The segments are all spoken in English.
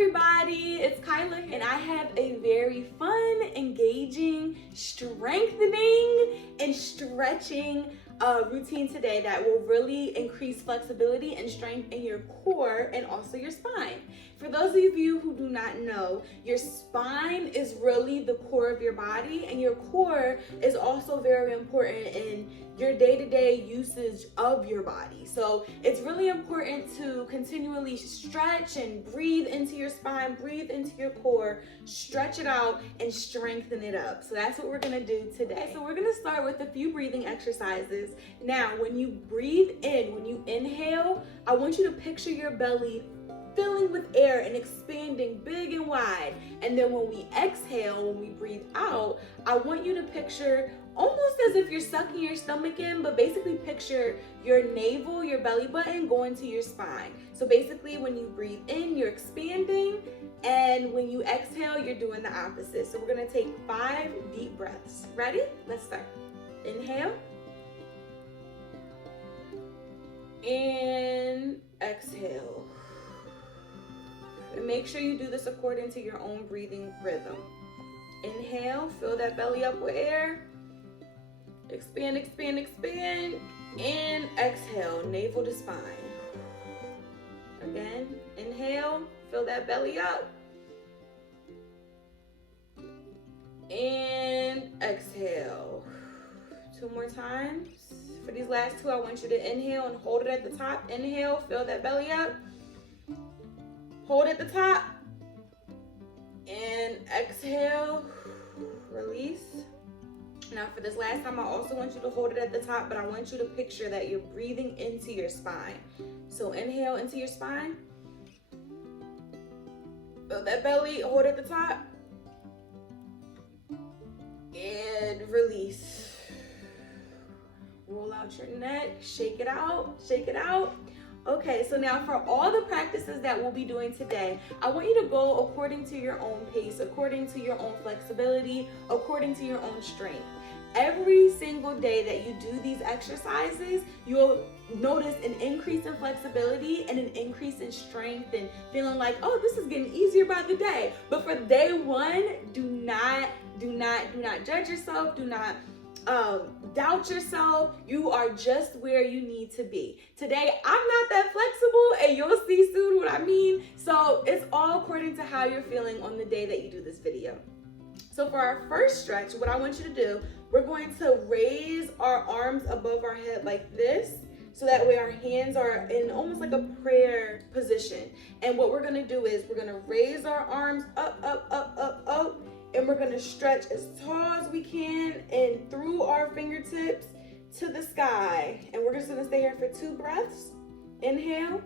everybody, it's Kyla and I have a very fun, engaging, strengthening, and stretching routine today that will really increase flexibility and strength in your core and also your spine. For those of you who do not know, your spine is really the core of your body, and your core is also very important in your day-to-day usage of your body. So it's really important to continually stretch and breathe into your spine, breathe into your core, stretch it out and strengthen it up. So that's what we're gonna do today. So we're gonna start with a few breathing exercises. Now, when you breathe in, when you inhale, I want you to picture your belly filling with air and expanding big and wide. And then when we exhale, when we breathe out, I want you to picture almost as if you're sucking your stomach in, but basically picture your navel, your belly button going to your spine. So basically when you breathe in, you're expanding, and when you exhale, you're doing the opposite. So we're gonna take 5 deep breaths. Ready? Let's start. Inhale. And exhale. And make sure you do this according to your own breathing rhythm. Inhale, fill that belly up with air. Expand, expand, expand. And exhale, navel to spine. Again, inhale, fill that belly up. And exhale. 2 more times. For these last 2, I want you to inhale and hold it at the top. Inhale, fill that belly up. Hold at the top. And exhale, release. Now for this last time, I also want you to hold it at the top, but I want you to picture that you're breathing into your spine. So inhale into your spine. Fill that belly, hold at the top. And release. Roll out your neck, shake it out, shake it out. Okay, so now for all the practices that we'll be doing today, I want you to go according to your own pace, according to your own flexibility, according to your own strength. Every single day that you do these exercises, you'll notice an increase in flexibility and an increase in strength and feeling like, oh, this is getting easier by the day. But for day 1, do not judge yourself. Do not doubt yourself. You are just where you need to be. Today, I'm not that flexible, and you'll see soon what I mean. So it's all according to how you're feeling on the day that you do this video. So for our first stretch, what I want you to do, we're going to raise our arms above our head like this, so that way our hands are in almost like a prayer position. And what we're gonna do is we're gonna raise our arms up, up, up, up, up, and we're gonna stretch as tall as we can and through our fingertips to the sky. And we're just gonna stay here for 2 breaths. Inhale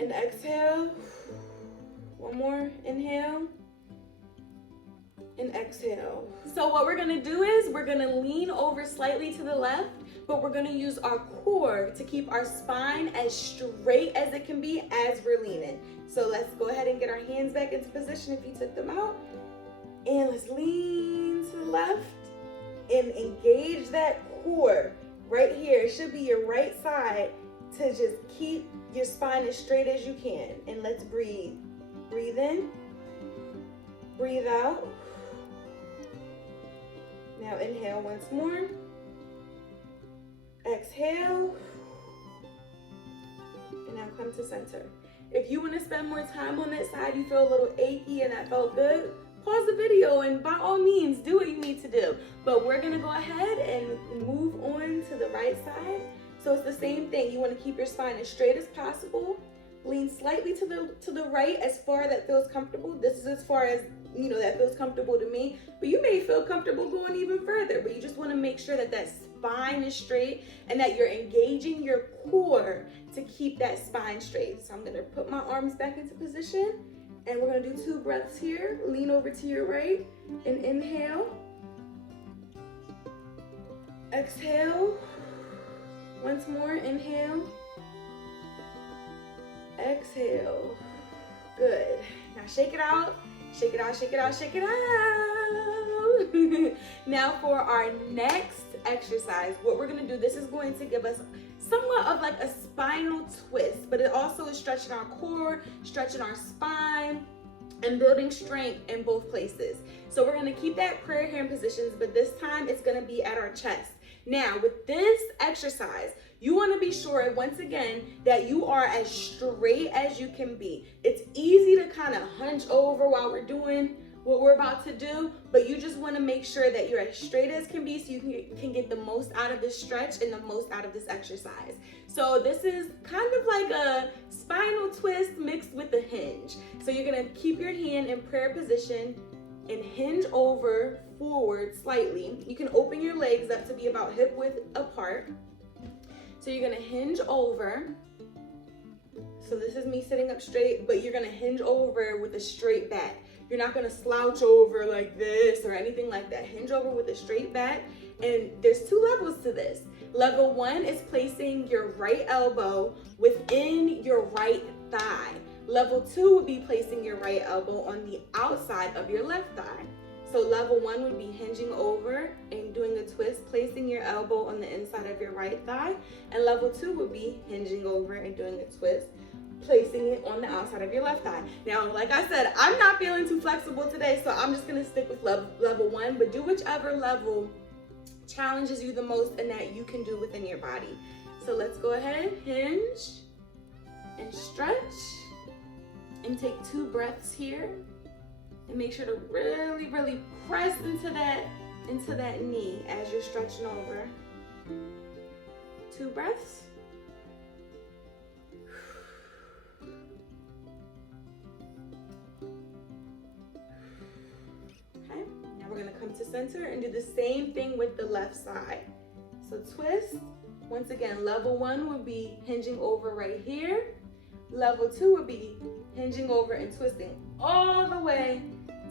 and exhale. 1 more, inhale and exhale. So what we're gonna do is we're gonna lean over slightly to the left, but we're gonna use our core to keep our spine as straight as it can be as we're leaning. So let's go ahead and get our hands back into position if you took them out. And let's lean to the left and engage that core right here. It should be your right side to just keep your spine as straight as you can. And let's breathe. Breathe in, breathe out. Now inhale once more. Exhale. And now come to center. If you want to spend more time on that side, you feel a little achy and that felt good, pause the video and by all means do what you need to do. But we're going to go ahead and move on to the right side. So it's the same thing. You want to keep your spine as straight as possible. Lean slightly to the right as far as that feels comfortable. This is as far as, you know, that feels comfortable to me. But you may feel comfortable going even further. But you just want to make sure that that spine is straight and that you're engaging your core to keep that spine straight. So I'm going to put my arms back into position. And we're going to do 2 breaths here. Lean over to your right and inhale. Exhale. Once more, inhale. Exhale. Good. Now shake it out. Shake it out, shake it out, shake it out. Now for our next exercise, what we're gonna do, this is going to give us somewhat of like a spinal twist, but it also is stretching our core, stretching our spine, and building strength in both places. So we're gonna keep that prayer hand positions, but this time it's gonna be at our chest. Now with this exercise, you wanna be sure, once again, that you are as straight as you can be. It's easy to kind of hunch over while we're doing what we're about to do, but you just wanna make sure that you're as straight as can be so you can get the most out of this stretch and the most out of this exercise. So this is kind of like a spinal twist mixed with a hinge. So you're gonna keep your hand in prayer position and hinge over forward slightly. You can open your legs up to be about hip width apart. So you're gonna hinge over. So this is me sitting up straight, but you're gonna hinge over with a straight back. You're not gonna slouch over like this or anything like that. Hinge over with a straight back. And there's 2 levels to this. Level 1 is placing your right elbow within your right thigh. Level 2 would be placing your right elbow on the outside of your left thigh. So level 1 would be hinging over and doing a twist, placing your elbow on the inside of your right thigh. And level 2 would be hinging over and doing a twist, placing it on the outside of your left thigh. Now, like I said, I'm not feeling too flexible today, so I'm just gonna stick with level 1, but do whichever level challenges you the most and that you can do within your body. So let's go ahead, hinge and stretch, and take 2 breaths here, and make sure to really, really press into that knee as you're stretching over. 2 breaths. To center and do the same thing with the left side. So twist. Once again, level 1 would be hinging over right here. Level 2 would be hinging over and twisting all the way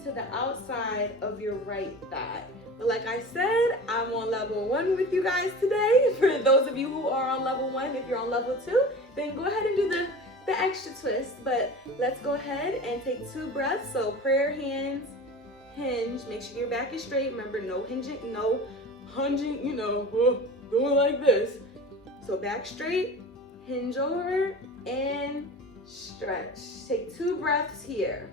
to the outside of your right thigh. But like I said, I'm on level 1 with you guys today. For those of you who are on level 1, if you're on level 2, then go ahead and do the extra twist. But let's go ahead and take 2 breaths. So prayer hands, hinge, make sure your back is straight. Remember, no hinging, no hunging, going like this. So back straight, hinge over, and stretch. Take 2 breaths here.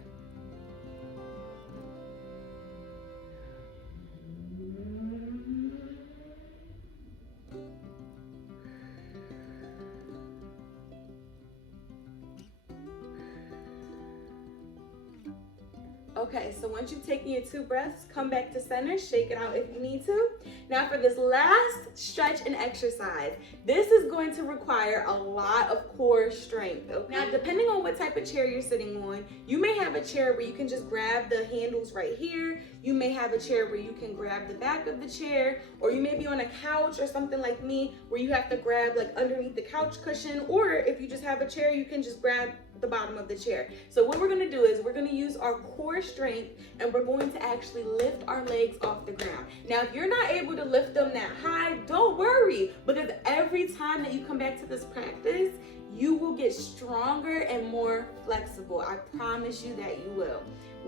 Okay, so once you've taken your 2 breaths, come back to center, shake it out if you need to. Now for this last stretch and exercise, this is going to require a lot of core strength. Okay? Now, depending on what type of chair you're sitting on, you may have a chair where you can just grab the handles right here. You may have a chair where you can grab the back of the chair, or you may be on a couch or something like me where you have to grab like underneath the couch cushion, or if you just have a chair, you can just grab the bottom of the chair. So what we're gonna do is we're gonna use our core strength and we're going to actually lift our legs off the ground. Now, if you're not able to lift them that high, don't worry, because every time that you come back to this practice, you will get stronger and more flexible. I promise you that you will.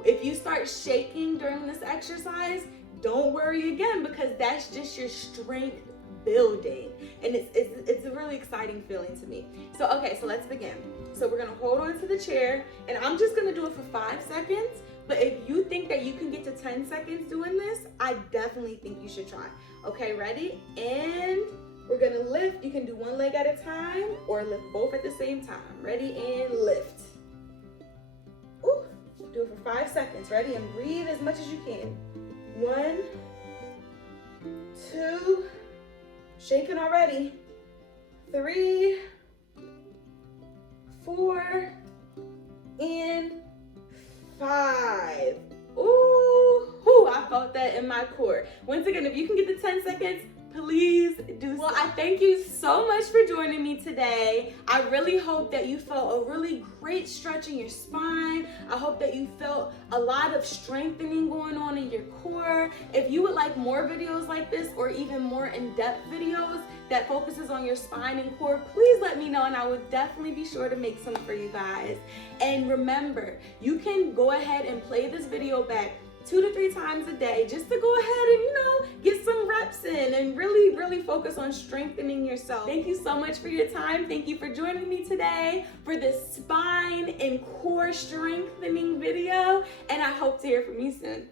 If you start shaking during this exercise, don't worry again, because that's just your strength building, and it's a really exciting feeling to me. So okay, so let's begin. So we're gonna hold on to the chair, and I'm just gonna do it for 5 seconds, but if you think that you can get to 10 seconds doing this, I definitely think you should try. Okay, ready? And we're gonna lift. You can do 1 leg at a time or lift both at the same time. Ready? And lift. Ooh, do it for 5 seconds. Ready? And breathe as much as you can. 1, 2, shaking already. 3, 4, and 5. Ooh, I felt that in my core. Once again, if you can get to 10 seconds, please do so. Well, I thank you so much for joining me today. I really hope that you felt a really great stretch in your spine. I hope that you felt a lot of strengthening going on in your core. If you would like more videos like this, or even more in-depth videos that focuses on your spine and core, please let me know, and I would definitely be sure to make some for you guys. And remember, you can go ahead and play this video back 2 to 3 times a day, just to go ahead and, get some reps in and really, really focus on strengthening yourself. Thank you so much for your time. Thank you for joining me today for this spine and core strengthening video, and I hope to hear from you soon.